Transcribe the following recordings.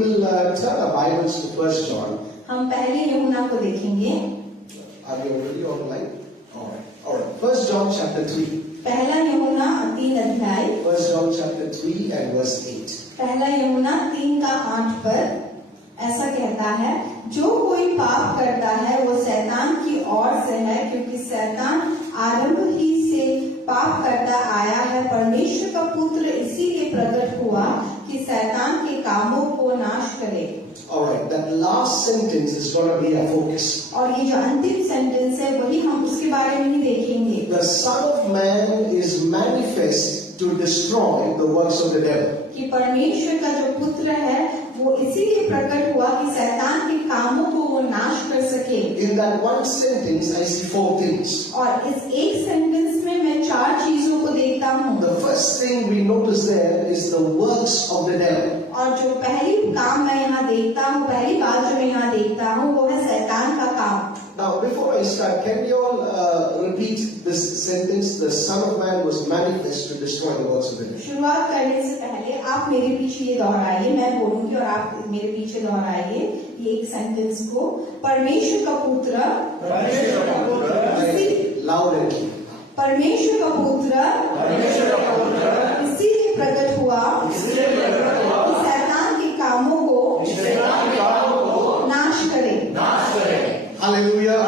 will turn our Bibles to 1 John. हम पहले यूहन्ना को देखेंगे। Are we already online? All right. 1 John chapter 3. पहला यूहन्ना 3 अध्याय। 1 John chapter 3 and verse 8. पहला यूहन्ना 3 का 8 पर ऐसा कहता है, जो कोई पाप करता है वो शैतान की ओर से है, क्योंकि शैतान आरंभ ही से पाप करता आया है। परमेश्वर का पुत्र इसीलिए प्रकट हुआ कि शैतान के कामों को नाश करे। All right, that last sentence is going to be our focus. और ये जो अंतिम सेंटेंस है वही हम उसके बारे में ही देखेंगे। The Son of Man is manifest to destroy the works of the devil. कि परमेश्वर का जो पुत्र है वो इसीलिए प्रकट हुआ कि शैतान के कामों को वो नाश कर सके। In that one sentence, I see 4 things. और इस एक सेंटेंस में मैं 4 चीजों को देखता हूँ। The first thing we notice there is the works of the devil. और जो पहली काम मैं यहाँ देखता हूँ, पहली बात जो मैं यहाँ देखता हूँ वो है शैतान का काम। Now, before I start, can we all repeat this sentence? The Son of Man was manifest to destroy the works of the devil. शुरुआत करने से पहले आप मेरे पीछे ये दोहराइए, मैं बोलूंगी और आप मेरे पीछे दोहराइए ये एक सेंटेंस को। परमेश्वर का पुत्र, Loud and clear. परमेश्वर का पुत्र इसीलिए प्रकट हुआ कि शैतान के कामों को नाश करे। Hallelujah.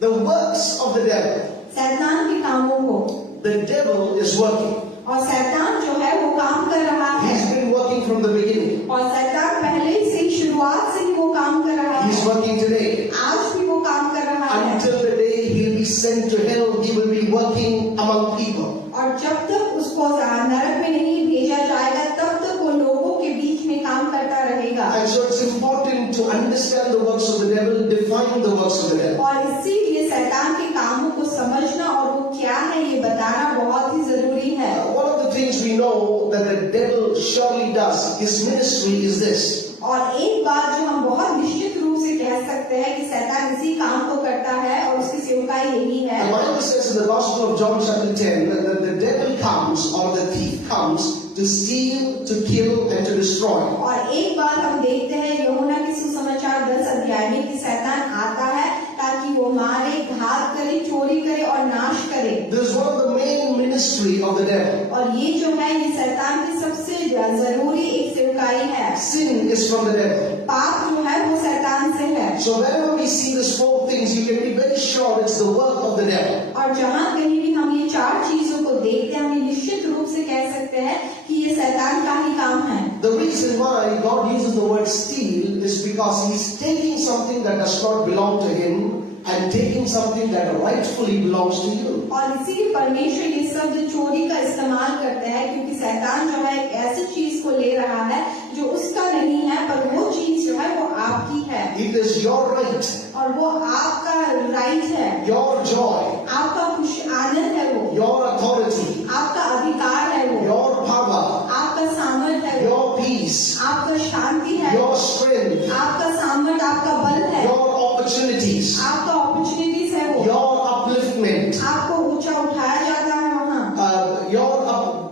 The works of the devil. शैतान के कामों को, The devil is working. और शैतान जो है वो काम कर रहा है। He's been working from the beginning. और शैतान पहले से शुरुआत से ही वो काम कर रहा He's है। working today. आज भी वो काम कर रहा है। Until the day he'll be sent to hell, he will be working among people. और जब तक उसको नरक में नहीं भेजा जाएगा तब तक वो लोगों के बीच में काम करता रहेगा। And so it's important to understand the works of the devil, define the works of the devil. और इसीलिए शैतान के कामों को समझना और वो क्या है ये बताना बहुत ही जरूरी है। One of the things we know that the devil surely does, his ministry is this. और एक बात जो हम बहुत निश्चित रूप से कह सकते हैं कि शैतान इसी काम को करता है और उसकी सेवकाई यही है। The Bible says in the Gospel of John chapter 10 that the devil comes, or the thief comes, to steal, to kill and to destroy. और एक बात हम देखते हैं यूहन्ना के सुसमाचार 10 अध्याय में कि शैतान आता है ताकि वो मारे, घात करे, चोरी करे और नाश करे। This is one of the main ministry of the devil. और ये जो है ये शैतान की सबसे जरूरी एक सेवकाई है। Sin is from the devil. पाप जो है वो शैतान से है। So whenever we see these 4 things, you can be very sure it's the work of the devil. और जहाँ कहीं भी हम ये 4 चीजों को देखते हैं, हम ये निश्चित रूप से कह सकते हैं कि ये शैतान का ही काम है। The reason why God uses the word steal is because he's taking something that does not belong to him and taking something that rightfully belongs to you. और इसीलिए परमेश्वर ये शब्द चोरी का इस्तेमाल करते हैं, क्योंकि शैतान जो है एक ऐसी चीज को ले रहा है जो उसका नहीं है, पर वो चीज जो है वो आपकी है। It is your right, और वो आपका राइट है, your joy, आपका खुश आनंद है, वो your authority, आपका अधिकार है, वो your power, आपका सामर्थ है, your peace, आपका शांति है, your strength, आपका सामर्थ, आपका बल है, your opportunities, आपका अपॉर्चुनिटीज है, वो your upliftment, आपको ऊंचा उठाया जाता है वहाँ।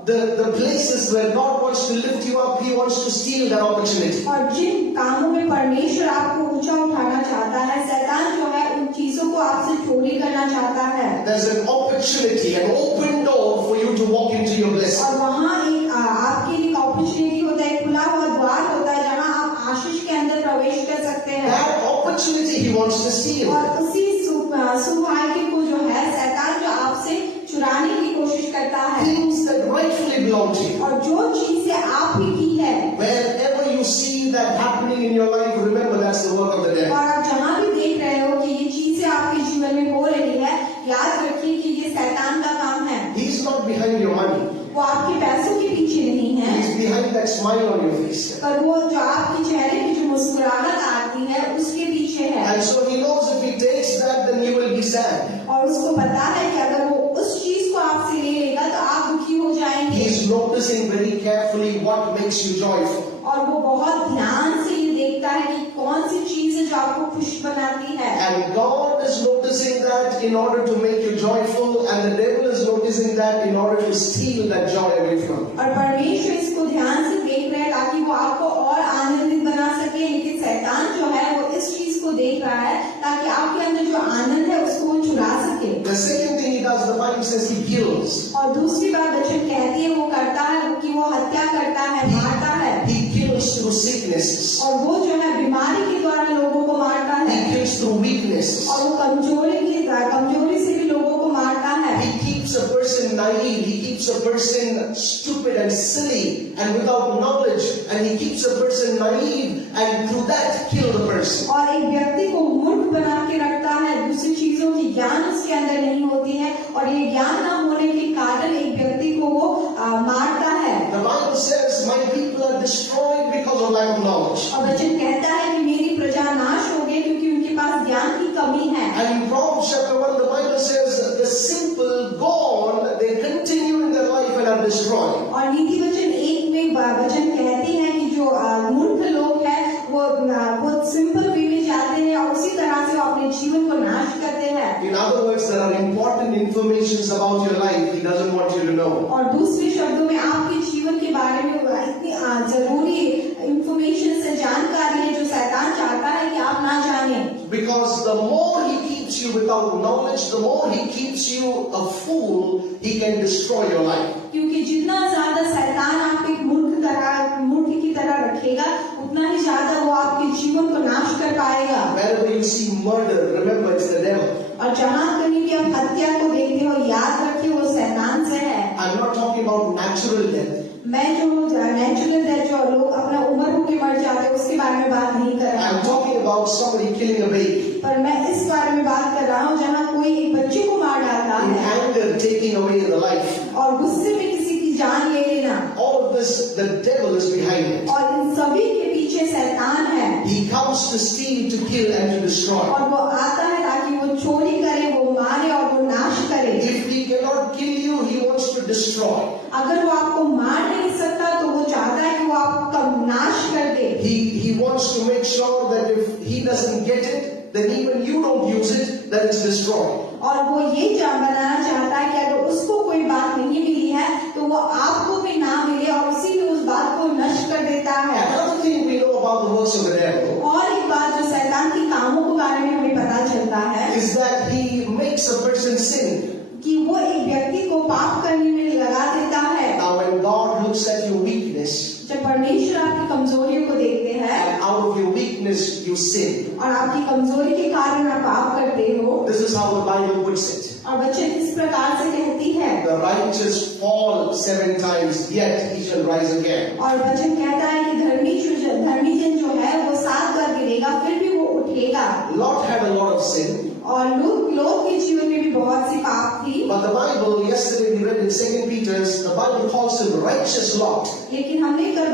the places where God wants to lift you up, he wants to steal that opportunity. और जिन कामों में परमेश्वर आपको ऊंचा उठाना चाहता है, शैतान जो है उन चीजों को आपसे चोरी करना चाहता है। There's an opportunity, an open door for you to walk into your blessing. और वहाँ एक आपके लिए अपॉर्चुनिटी होता है, खुला हुआ द्वार होता है जहाँ आप आशीष के अंदर प्रवेश कर सकते हैं। That opportunity he wants to steal. और उसी सौभाग्य को जो है शैतान जो आपसे चुराने की कोशिश करता है। Things that rightfully belong to you. और जो चीजें आप ही की है, Wherever you see that happening in your life, remember that's the work of the devil. और आप जहाँ भी देख रहे हो कि ये चीजें आपके जीवन में हो रही है, याद रखिए कि ये शैतान का काम है। He's not behind your money. वो आपके पैसों के पीछे नहीं है, He's behind that smile on your face. पर वो जो आपके चेहरे पे जो मुस्कुराहट आती है उसके पीछे है। And so he knows if he takes that, then you will be sad. और उसको पता है कि अगर वो उस चीज को आपसे ले लेगा तो आप दुखी हो जाएंगे। He's noticing very carefully what makes you joyful. और वो बहुत ध्यान से ये देखता है कि कौन सी चीज है जो आपको खुश बनाती है। And God is noticing that in order to make you joyful, and the devil is noticing that in order to steal that joy away from you. और परमेश्वर इसको ध्यान से देख रहे हैं ताकि वो आपको आनंदित बना सके, लेकिन शैतान जो है वो इस चीज को देख रहा है ताकि आपके अंदर जो आनंद है उसको वो चुरा सके। The second thing he does, the Bible says he kills. और दूसरी बात वचन कहती है वो करता है कि वो हत्या करता है, मारता है। He kills through sicknesses. और वो जो है बीमारी के द्वारा लोगों को मारता है। He kills through weaknesses. और वो कमजोरी से भी लोगों को मारता है। He keeps a person naive. He keeps a person stupid and silly and without knowledge. And he keeps a person naive and through that kill the person. और एक व्यक्ति को मूर्ख बना के रखता है, दूसरी चीजों की ज्ञान उसके अंदर नहीं होती है और ये ज्ञान न होने के कारण एक व्यक्ति को वो मारता है। The Bible says, my people are destroyed because of lack of knowledge. और वचन कहता है कि मेरी प्रजा नाश हो गई क्योंकि उनके पास ज्ञान की कमी है। And in Proverbs chapter 1, the Bible says, the simple go on, they continue in their life and are destroyed. और नीति वचन 1 में वचन कहती है कि जो मूर्ख लोग हैं वो सिंपल वे में जाते हैं और उसी तरह से वो अपने जीवन को नाश करते हैं। In other words, there are important informations about your life he doesn't want you to know. और दूसरे शब्दों में आपके जीवन के बारे में इतनी जरूरी इंफॉर्मेशन से जानकारी है जो शैतान चाहता है कि आप ना जाने। Because the more he keeps you without knowledge, the more he keeps you a fool, he can destroy your life. क्योंकि जितना ज्यादा शैतान आपको एक मूर्ख की तरह रखेगा, उतना ही ज्यादा वो आपके जीवन को नाश कर पाएगा। Wherever you see murder, remember it's the devil. और जहाँ कहीं भी आप हत्या को देखते हो, याद रखिए वो शैतान से है। I'm not talking about natural death. मैं जो नेचुरल डेथ जो लोग अपना उम्र होके मर जाते हैं उसके बारे में बात नहीं कर रहा I'm हूँ, talking about somebody killing a baby. पर मैं इस बारे में बात कर रहा हूँ जहाँ कोई एक बच्चे को मार डालता In है anger, taking away the life. और गुस्से में किसी की जान ले लेना। All of this, the devil is behind it. और इन सभी के पीछे शैतान है। He comes to steal, to kill, and to destroy. और वो आता है ताकि वो चोरी करे, वो मारे और वो नाश करे। If he cannot kill you, he wants to destroy. अगर वो आपको मार नहीं सकता तो वो चाहता है कि वो आपका नाश कर दे। He wants to make sure that if he doesn't get it, then even you don't use it, that it's destroyed. और वो ये बनाना चाहता है कि अगर उसको कोई बात नहीं मिली है तो वो आपको भी ना मिले और उसी में उस बात को नष्ट कर देता है। Another thing we know about the works of the devil और एक बात जो शैतान के कामों के बारे में हमें पता चलता है is that he makes a person sin. कि वो एक व्यक्ति को पाप करने में लगा देता है। Now when God looks at your weakness, जब परमेश्वर आपकी कमजोरियों को देखते हैं and out of your weakness you sin. और आपकी कमजोरी के कारण आप पाप करते हो, This is how the Bible puts it. और वचन इस प्रकार से कहती है, The righteous fall 7 times, yet he shall rise again. और वचन कहता है कि धर्मी जन जो है वो 7 बार गिरेगा फिर भी वो उठेगा। Lot had a lot of sin. और लोग के जीवन में भी बहुत सी पाप थी, But the Bible, yesterday we read in 2 Peter's, the Bible calls him righteous Lot. लेकिन हमने कल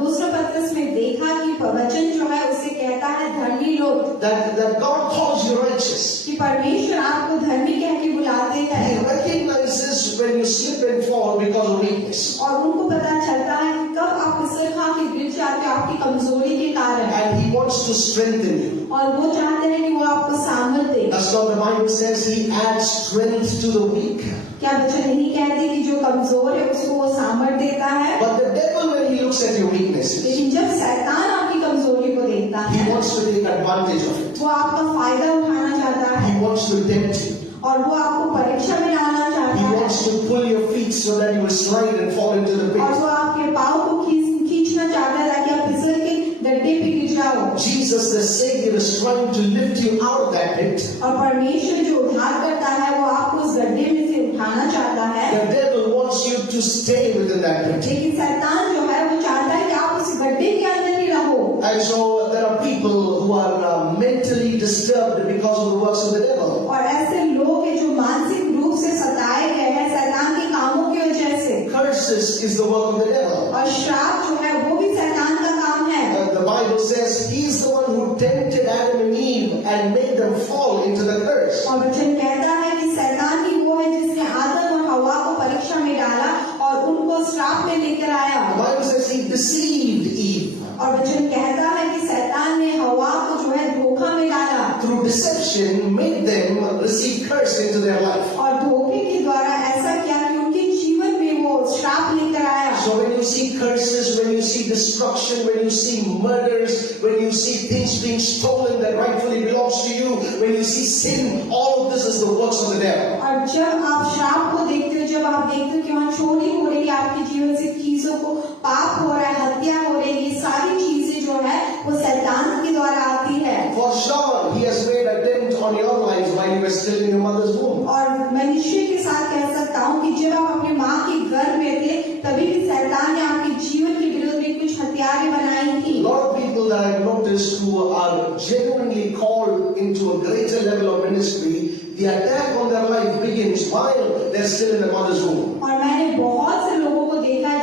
दूसरा पत्रस में देखा कि वचन जो है उसे कहता है धर्मी लोग, That God calls you righteous. कि परमेश्वर आपको धर्मी कह के बुलाते He हैं। recognizes when you slip and fall because of weakness. और उनको पता चलता है कि कब आप फिसल खा के गिर जाते हो आपकी कमजोरी के कारण, And he wants to strengthen you. और वो चाहते हैं कि वो आपको सामर्थ दे। That's what the Bible says, he adds strength to the weak. क्या वचन नहीं कहते कि जो कमजोर है उसको वो सामर्थ देता है? But the devil, when he looks at your weaknesses, लेकिन जब शैतान आपकी कमजोरी को देखता he है wants to take advantage of it. वो आपका फायदा उठाना चाहता है He wants to tempt you. और वो आपको परीक्षा में डालना चाहता He है wants to pull your feet so that you will slide and fall into the और pit. वो आपके पाँव को खींचना चाहता है ताकि आप फिसल के गड्ढे पे गिर जाओ। Jesus the Savior is trying to lift you out of that pit. और परमेश्वर जो उद्धार करता है वो आपको उस गड्ढे में से उठाना चाहता है, The devil wants you to stay within that pit. लेकिन शैतान जो है वो चाहता है कि आप उस गड्ढे के अंदर ही रहो। And so there are people who are mentally disturbed because of the works of the devil. और ऐसे लोग हैं जो मानसिक रूप से सताए गए हैं शैतान के कामों की वजह से। Curses is the work of the devil. और श्राप जो है वो भी शैतान का काम है। The Bible says he is the one who tempted Adam and Eve and made them fall into the curse. और वचन कहता है कि शैतान ही वो है जिसने आदम और हवा को परीक्षा में डाला और उनको श्राप में लेकर आया। The Bible says he deceived Eve. और वचन कहता है कि शैतान ने हवा को जो है धोखा में डाला Through deception made them receive curse into their life. और धोखे के द्वारा ऐसा किया कि उनके जीवन में वो श्राप लेकर आया। So when you see curses, when you see destruction, when you see murders, when you see things being stolen that rightfully belongs to you, when you see sin, all of this is the works of the devil. और जब आप श्राप को देखते हो, जब आप देखते हो कि वहाँ चोरी हो रही है आपके जीवन से, चीजों को पाप हो रहा है, हत्या हो रही है, ये सारी चीजें जो है वो शैतान के द्वारा आती है। For sure, he has made attempt on your lives while you were still in your mother's womb. और मैं निश्चय के साथ कह सकता हूँ कि जब आप अपनी माँ के गर्भ में थे, तभी भी शैतान ने आपके जीवन के विरुद्ध में कुछ हथियारें बनाई थी। A lot of people that I've noticed who are genuinely called into a greater level of ministry, the attack on their life begins while they're still in the mother's womb. और मैंने बहुत से लोगों को देखा है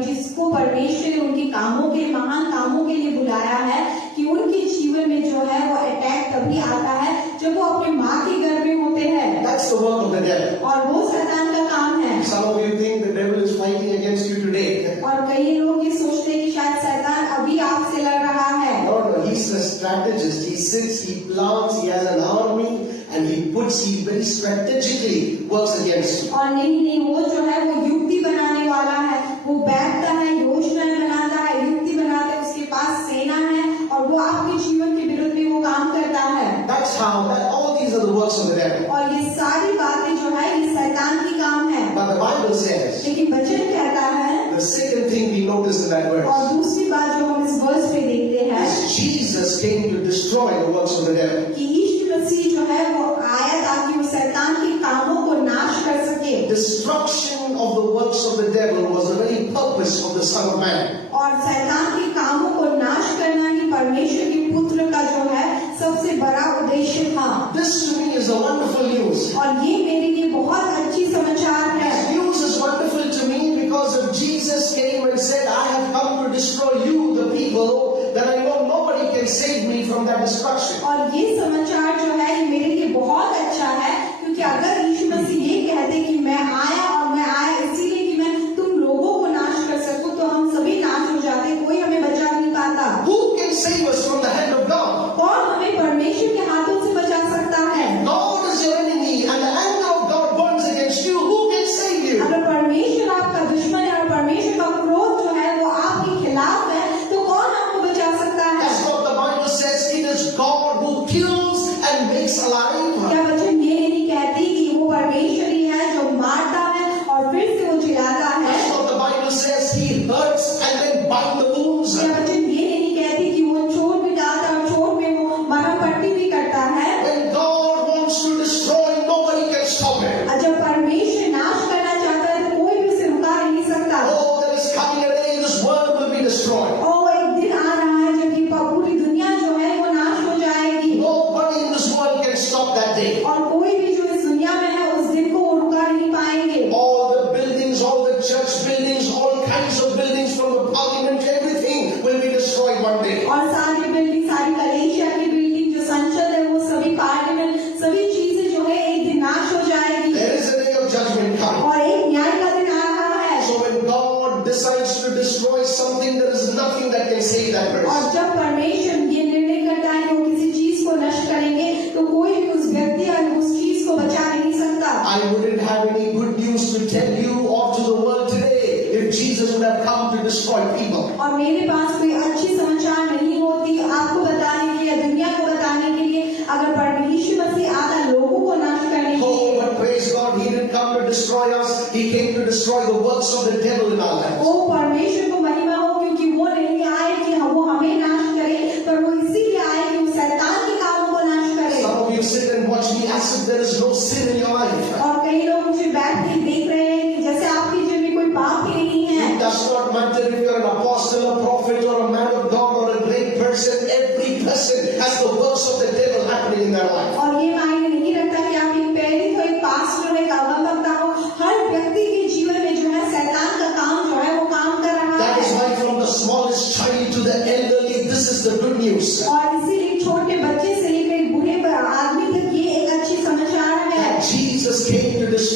जिसको परमेश्वर ने उनके कामों के लिए, महान कामों के लिए बुलाया है, कि उनके जीवन में जो है वो अटैक तभी आता है जब वो अपनी माँ के गर्भ में होते हैं। That's the work of the devil. और वो शैतान का काम है। Some of you think the devil is fighting against you today. और कई लोग ये सोचते हैं कि शायद शैतान अभी आपसे लड़ रहा है। No, he's a strategist. He sits, he plants, he has an army, and he very strategically works against you. और नहीं वो जो है वो युक्ति बनाने वाला है, वो बैठता है, योजनाएं बनाता है, युक्ति बनाता है, उसके पास सेना है और वो आपके जीवन के विरुद्ध में वो काम करता है। That's how, all these are the works of the devil. और ये सारी बातें जो है ये शैतान की काम है। But the Bible says, लेकिन वचन कहता है, the second thing we notice in that और verse, दूसरी बात जो हम इस वर्स में देखते हैं, is Jesus came to destroy the works of the devil. कि यीशु मसीह जो है वो आया ताकि वो शैतान के कामों को नाश कर सके। Destruction of the works of the devil was the very purpose of the Son of Man. और शैतान के कामों को नाश करना ही परमेश्वर के पुत्र का जो है सबसे बड़ा उद्देश्य था। This to me is a wonderful news. और ये मेरे लिए बहुत अच्छी समाचार है। This news is wonderful to me because if Jesus came and said, I have come to destroy you, the people, then I know nobody can save me from that destruction. और ये समाचार जो है ये मेरे लिए बहुत अच्छा है, क्योंकि अगर यीशु मसीह ये कहते कि मैं आया और मैं आया इसीलिए कि मैं तुम लोगों को नाश कर सकूं, तो हम सभी नाश हो जाते, कोई हमें बचा नहीं पाता। Who can save us from the hand of God? कौन हमें परमेश्वर के हाथों से बचा सकता है? God is your enemy and the anger of God burns against you. Who can save you? अगर परमेश्वर आपका दुश्मन है और परमेश्वर का क्रोध जो है वो आपके खिलाफ है, तो कौन आपको बचा सकता है? That's what the Bible says. It is God who kills and makes alive. क्या वचन ये नहीं कहती कि वो परमेश्वर ही है जो मारता है और फिर से वो जिलाता है? That's what the Bible says. He hurts and then binds the wounds. क्या वचन ये नहीं कहती कि वो चोट भी डालता है और चोट में वो मरहम पट्टी भी करता है? When God wants to destroy, nobody can stop him. जब परमेश्वर नाश करना चाहता है तो कोई भी उसे रुका नहीं सकता। Oh, there is coming a day this world will be destroyed. और एक दिन आ रहा है जब ये पूरी दुनिया जो है वो नाश हो जाएगी। Nobody in this world can stop that day. और कोई भी जो इस दुनिया में है उस दिन को वो रुका नहीं पाएंगे। All the buildings, all the church buildings, all kinds of buildings from the parliament, everything will be destroyed one day. और सारी बिल्डिंग, सारी कलीसिया की बिल्डिंग, जो संसद है, वो सभी पार्लियामेंट, सभी चीजें जो है एक दिन नाश हो जाएगी। There is a day of judgment coming. और एक न्याय का दिन आ रहा है। So when God decides to destroy something, there is nothing that can save that और person. जब परमेश्वर ये निर्णय करता है कि वो किसी चीज को नष्ट करेंगे, तो कोई भी उस व्यक्ति और उस चीज को बचा नहीं सकता। I wouldn't have any good news to tell you or to the world today if Jesus would have come to destroy people. और मेरे पास कोई अच्छी समाचार नहीं होती आपको बताने के लिए, दुनिया को बताने के लिए, अगर परमेश्वर मसीह आता लोगों को नाश करने के Oh, लिए। but praise God, He didn't come to destroy us. He came to destroy the works of the devil in our lives. ओ परमेश्वर को महिमा हो, क्योंकि वो नहीं आए कि वो हमें नाश करे, पर वो इसीलिए आए कि वो शैतान के कामों को नाश करे। Some of you sit and watch me as if there is no sin in your life. और कई लोग मुझे बैठ के देख रहे हैं कि जैसे आपके जीवन में कोई पाप ही नहीं है। It does not matter if you're an apostle, a prophet, or a man of God, or a great person. Every person has the works of the devil happening in their life. और ये मायने नहीं रखता कि आप एक प्रेरित हो, एक पास्टर हो, एक अगमवक्ता हो, हर व्यक्ति के जीवन में जो है शैतान का काम जो है वो काम कर रहा That is है। why from the smallest child to the elderly, this is the good news. और इसीलिए छोटे बच्चे से लेकर बूढ़े आदमी तक ये एक अच्छी समाचार है Jesus came to destroy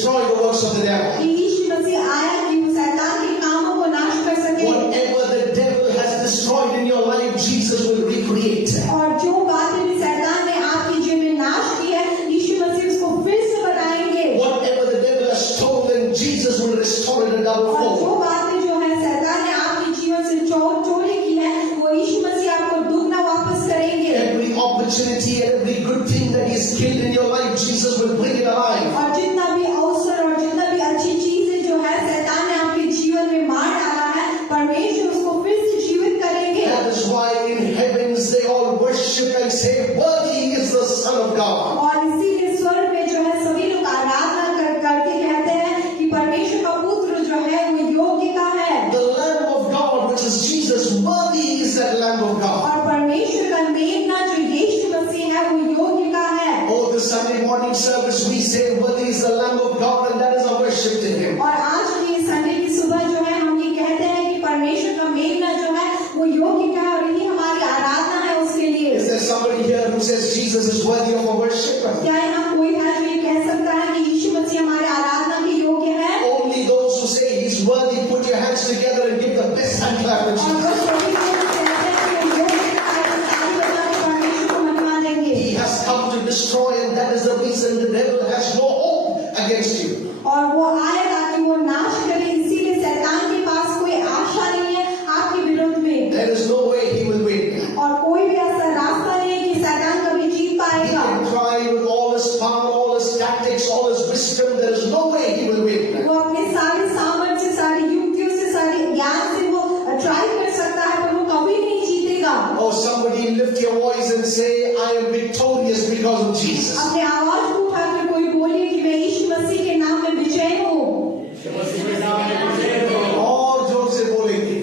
is killed in your life, Jesus will bring it alive. और जितना भी अवसर और जितना भी अच्छी चीजें जो है शैतान ने आपके जीवन में मार डाला है, परमेश्वर उसको फिर से जीवित करेंगे। That is why in heavens they all worship and say, "Worthy is the Son of God." और इसीलिए स्वर्ग में जो है सभी लोग आराधना करके कहते हैं कि परमेश्वर का पुत्र जो है वो योग्य का है। The Lamb of God, which is Jesus, worthy is that Lamb of God. और परमेश्वर का मेमना जो यीशु मसीह है वो योग्य का है। Oh, the Sunday morning service we say, "Worthy is the Lamb of God," and that is our worship to Him. और आज की संडे की सुबह जो है हम ये कहते हैं कि परमेश्वर का मेमना जो है वो योग्य का है और यही हमारी आराधना है उसके लिए। Is there somebody here who says Jesus is worthy of our worship? क्या यहाँ कोई है जो ये कह सकता है कि यीशु मसीह हमारे आराधना के योग्य है? Only those who say He's worthy, put your hands together and give the best hand clap to और Jesus. बस वही लोग कहते हैं कि वो योग्य का है, ताली बजा के परमेश्वर को मनवा देंगे। He has come to destroy, and that is the reason the devil has no hope against you. और वो आएगा कि वो नाश करे, इसीलिए शैतान के पास कोई आशा नहीं है आपके विरोध में। There is no way he will win. और कोई भी ऐसा रास्ता नहीं है कि शैतान कभी जीत He पाएगा। can try with all his power, all his tactics, all his wisdom. There is no way he will win. वो अपने सारे सामर्थ्य, सारी युक्तियों से, सारे ज्ञान से वो ट्राई कर सकता है, पर वो कभी नहीं जीतेगा। Oh, somebody lift your voice and say, "I am victorious because of Jesus." अपने आवाज को उठाकर कोई बोलिए कि मैं यीशु मसीह के नाम में विजय हूँ। और जोर से बोलेंगे,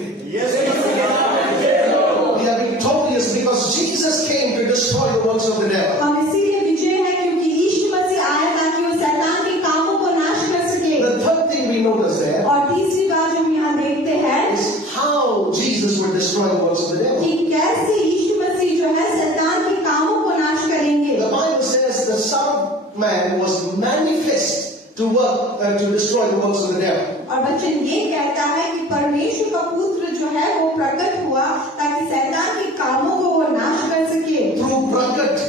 we are victorious because Jesus came to destroy the works of the devil. हम इसीलिए विजय है क्योंकि यीशु मसीह आया ताकि वो शैतान के कामों को नाश कर सके। The third thing we notice there और तीसरी बात जो हम यहाँ देखते हैं is how Jesus will destroy the works of the devil. कि कैसे यीशु मसीह जो है शैतान के कामों को नाश करेंगे। The Bible says the Son of Man was manifest to destroy the works of the devil. और वचन ये कहता है कि परमेश्वर का पुत्र जो है वो प्रकट हुआ ताकि शैतान के कामों को वो नाश कर सके।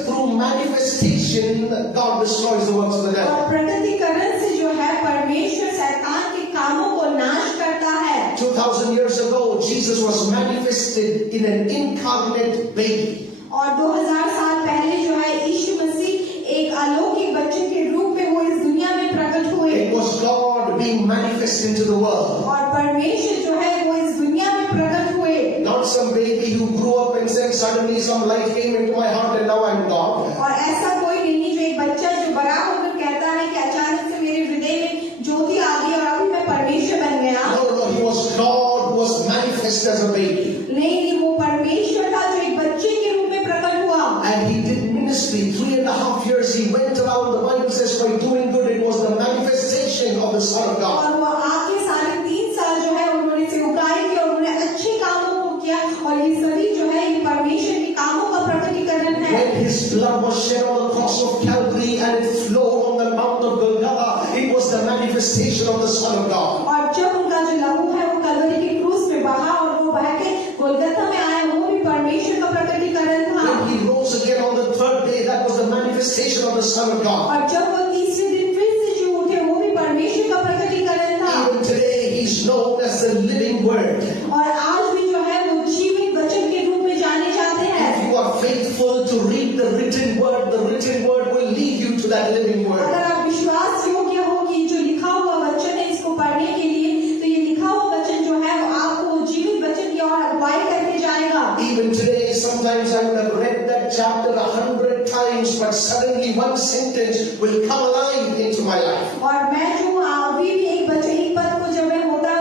Through manifestation, God destroys the works of the devil. और प्रकटीकरण से जो है परमेश्वर शैतान के कामों को नाश करता है। 2000 years ago, Jesus was manifested in an incarnate baby. और 2000 साल पहले जो है यीशु मसीह एक अलौकिक बच्चे के रूप में वो इस दुनिया में प्रकट हुए। It was God being manifest into the world. और परमेश्वर जो है वो इस दुनिया में प्रकट हुए। Not some baby who grew up and said, "Suddenly some light came into my heart and now I'm God." और ऐसा कोई नहीं जो एक बच्चा जो बड़ा होकर कहता है कि अचानक से मेरे हृदय में ज्योति आ गई और अभी मैं परमेश्वर बन गया। No, he was God who was manifest as a baby. नहीं, वो परमेश्वर था जो एक बच्चे के रूप में प्रकट हुआ। And he did ministry 3.5 years. He went around, the Bible says, by doing good. It was the manifestation of the Son of God. और वो आके 3.5 साल जो है उन्होंने सेवकाई की और उन्होंने अच्छे कामों को किया और ये सभी जो है ये परमेश्वर के कामों का प्रकटीकरण है। When his blood was shed on the cross of Calvary and it flowed on the Mount of Golgotha, it was the manifestation of the Son of God. और जब उनका जो लहू है वो कलवरी के क्रूस में बहा और वो बह के गोलगथा में आया, वो भी परमेश्वर का प्रकटीकरण था। When he rose again on the third day, that was the manifestation of the Son of God. और जब वो तीसरे दिन फिर से जी उठे, वो भी परमेश्वर का प्रकटीकरण था। Even today, he's known as the living Word. और आज भी जो है वो जीवित वचन के रूप में जाने जाते हैं। If you are faithful to read the written word will lead you to that living Word. अगर आप विश्वास योग्य हो कि जो लिखा हुआ वचन है इसको पढ़ने के लिए, तो ये लिखा हुआ वचन जो है वो आपको जीवित वचन की ओर अगुवाई करके जाएगा। Even today, sometimes I would have read that chapter 100 times, but suddenly one sentence will come alive into my life. और मैं जो अभी भी एक पद को जब मैं होता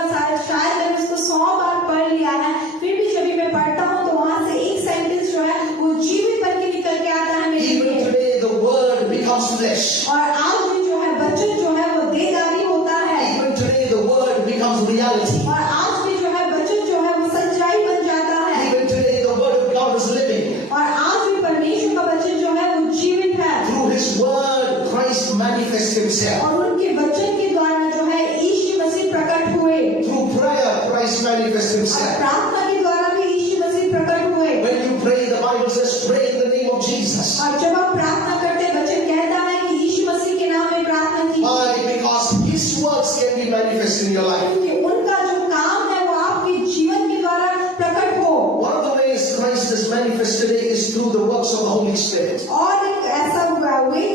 शायद मैंने उसको 100 बार पढ़ लिया है, फिर भी जब मैं पढ़ता हूँ तो वहाँ से एक सेंटेंस जो है वो जीवित बन के निकल के आता है मेरे Even लिए। today, the Word becomes flesh. और आज भी जो है वचन जो है वो देहधारी होता है। Even today, the Word becomes reality. और आज भी जो है वचन जो है वो सच्चाई बन जाता है। Even today, the Word of God is living. और आज भी परमेश्वर का वचन जो है वो जीवित है। Through His Word, Christ manifests Himself. और उनके वचन के द्वारा जो है यीशु मसीह प्रकट हुए। Through prayer, Christ manifests और Himself. प्रार्थना के द्वारा भी यीशु मसीह प्रकट हुए। When you pray, the Bible says, pray in the name of Jesus. और जब आप प्रार्थना करते हैं, वचन कहता है कि यीशु मसीह के नाम में प्रार्थना कीजिए। Why? Because His works can be manifest in your life. क्योंकि उनका जो काम है वो आपके जीवन के द्वारा प्रकट हो। One of the ways Christ is manifest today is through the works of the Holy Spirit. और एक ऐसा वे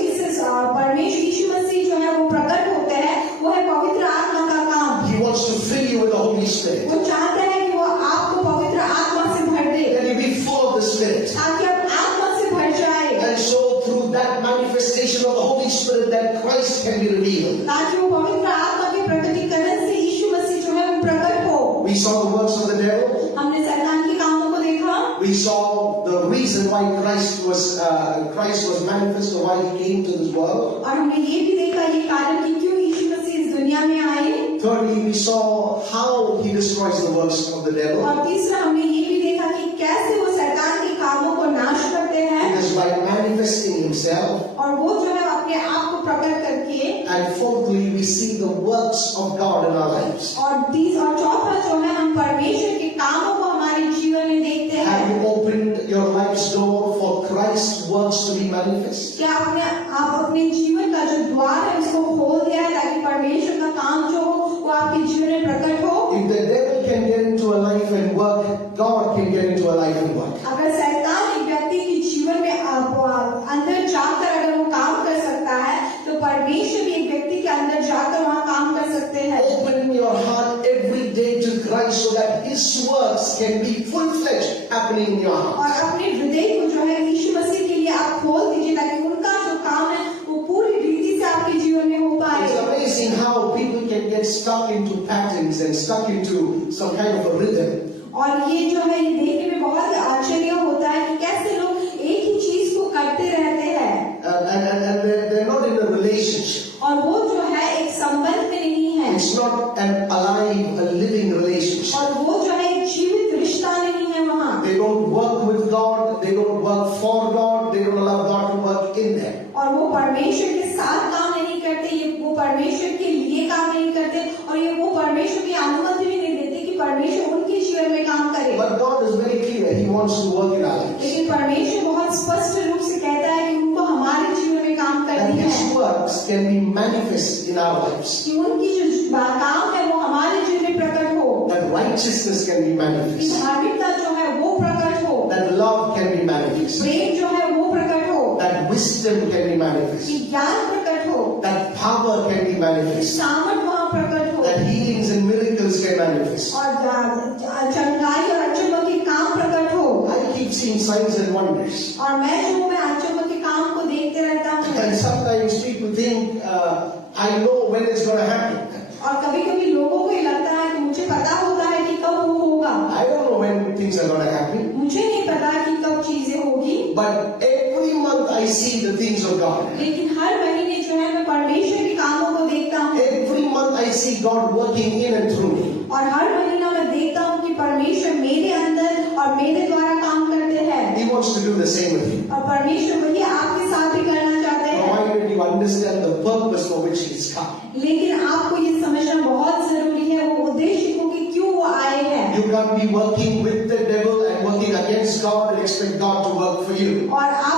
manifestation of the Holy Spirit that Christ can be revealed. ताकि वो पवित्र आत्मा के प्रकटीकरण से यीशु मसीह जो है वो प्रकट हो। We saw the works of the devil. हमने शैतान के कामों को देखा। We saw the reason why Christ was manifest, or why he came to this world. और हमने ये भी देखा ये कारण कि क्यों यीशु मसीह इस दुनिया में आए। Thirdly, we saw how he destroys the works of the devil. और तीसरा हमने ये भी देखा कि कैसे वो शैतान के कामों को नाश करते हैं। It is by manifesting himself. और वो जो है अपने आप को प्रकट करके। And fourthly, we see the works of God in our lives. और चौथा जो है हम परमेश्वर के कामों को हमारे जीवन में देखते हैं। Have you opened your life's door for Christ's works to be manifest? क्या आप अपने जीवन का जो द्वार है उसको खोल दिया है ताकि परमेश्वर का काम जो हो वो आपके जीवन में प्रकट हो? If the devil can get into a life and work, God can get into a life and work. अगर शैतान एक व्यक्ति के जीवन में अंदर जाकर अगर वो काम कर सकता है तो परमेश्वर भी एक व्यक्ति के अंदर जाकर वहाँ काम कर सकते हैं। Open your heart every day to Christ so that His works can be full-fledged happening in your heart. और अपने हृदय को जो है यीशु मसीह के लिए आप खोल दीजिए ताकि उनका जो काम है वो पूरी रीति से आपके जीवन में हो पाए। It's amazing how people can get stuck into patterns and stuck into some kind of a rhythm. और ये जो है ये देखने में बहुत आश्चर्य होता है कि कैसे लोग एक ही चीज को करते रहते हैं। And they're not in a relationship. और वो जो है एक संबंध में नहीं है। It's not an alive, a living relationship. और वो जो है एक जीवित रिश्ता नहीं है वहाँ। They don't work with God. They don't work for God. They don't allow God to work in them. और वो परमेश्वर के साथ काम नहीं करते, ये वो परमेश्वर के लिए काम नहीं करते और ये वो परमेश्वर की अनुमति भी नहीं देते कि परमेश्वर उनके जीवन में काम करे। But God is very clear. He wants to work in our lives. लेकिन परमेश्वर बहुत स्पष्ट रूप से कहता है कि उनको हमारे जीवन में काम And करनी His है। works can be manifest in our lives. कि उनकी जो काम है वो हमारे जीवन में प्रकट हो। That righteousness can be कि manifest. धार्मिकता जो है वो प्रकट हो। That love can be manifest. प्रेम जो है वो प्रकट हो। That wisdom can be manifest. कि ज्ञान प्रकट हो। That power can be कि manifest. सामर्थ वहाँ प्रकट हो। That healings and miracles can manifest. और चंगाई और अचंभों के काम प्रकट हो। I keep seeing signs and wonders. और मैं अचंभों के काम को देखते रहता हूँ। And sometimes people think, I know when it's going to happen. और कभी-कभी लोगों को ये लगता है कि मुझे पता होता है कि कब वो होगा। I don't know when things are going to happen. मुझे नहीं पता कि कब चीजें होगी। But every month I see the things of God. लेकिन हर महीने जो है मैं परमेश्वर के कामों को देखता हूँ। Every month I see God working in and through me. और हर महीना मैं देखता हूँ कि परमेश्वर मेरे अंदर और मेरे द्वारा काम करते हैं। He wants to do the same with you. और परमेश्वर वही आपके साथ भी करना चाहते हैं। Provided you understand the purpose for which He has come. लेकिन आपको ये समझना बहुत जरूरी है वो उद्देश्य को कि क्यों वो आए हैं। You can't be working with the devil and working against God and expect God to work for you. और आप